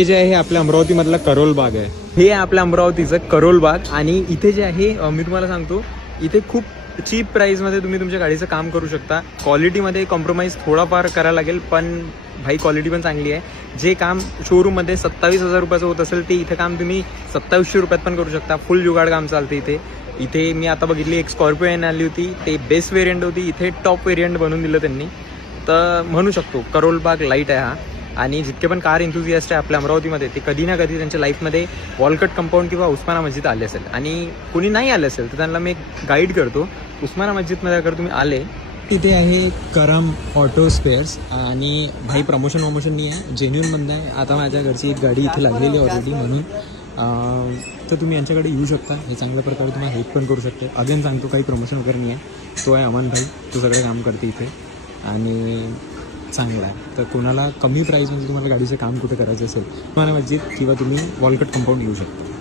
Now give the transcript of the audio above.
हे जे आहे आपल्या अमरावतीमधला करोल बाग आहे. हे आपल्या अमरावतीचं करोल बाग. आणि इथे जे आहे मी तुम्हाला सांगतो, इथे खूप चीप प्राईसमध्ये तुम्ही तुमच्या गाडीचं काम करू शकता. क्वालिटीमध्ये कॉम्प्रोमाइज थोडाफार करायला लागेल, पण भाई क्वालिटी पण चांगली आहे. जे काम शोरूममध्ये 27,000 रुपयाचं होत असेल ते इथे काम तुम्ही 2700 रुपयात पण करू शकता. फुल जुगाड काम चालते इथे. इथे मी आता बघितली एक स्कॉर्पिओ एन आली होती, ते बेस्ट व्हेरियंट होती, इथे टॉप व्हेरियंट बनवून दिलं त्यांनी. तर म्हणू शकतो करोल बाग लाईट आहे हा. आणि जितके पण कार एन्थुझियास्ट आहे आपल्या अमरावतीमध्ये, ते कधी ना कधी त्यांच्या लाईफमध्ये वॉलकट कंपाऊंड किंवा उस्माना मस्जिद आले असेल. आणि कोणी नाही आले असेल तर त्यांना मी एक गाईड करतो. उस्माना मस्जिदमध्ये अगर तुम्ही आले, तिथे आहे करम ऑटो स्पेअर्स. आणि भाई प्रमोशन नाही आहे, जेन्युन बंद आहे. आता माझ्या घरची एक गाडी इथे लागलेली आहे ऑलरेडी, म्हणून तर तुम्ही यांच्याकडे येऊ शकता. हे चांगल्या प्रकारे तुम्हाला हेल्प पण करू शकते. अगेन सांगतो, काही प्रमोशन वगैरे नाही आहे. तो आहे अमन भाई, तो सगळे काम करते इथे आणि चांगला आहे. तर कोणाला कमी प्राईसमध्ये तुम्हाला गाडीचं काम कुठे करायचं असेल, उस्माना मस्जिद किंवा तुम्ही वॉलकट कंपाऊंड येऊ शकता.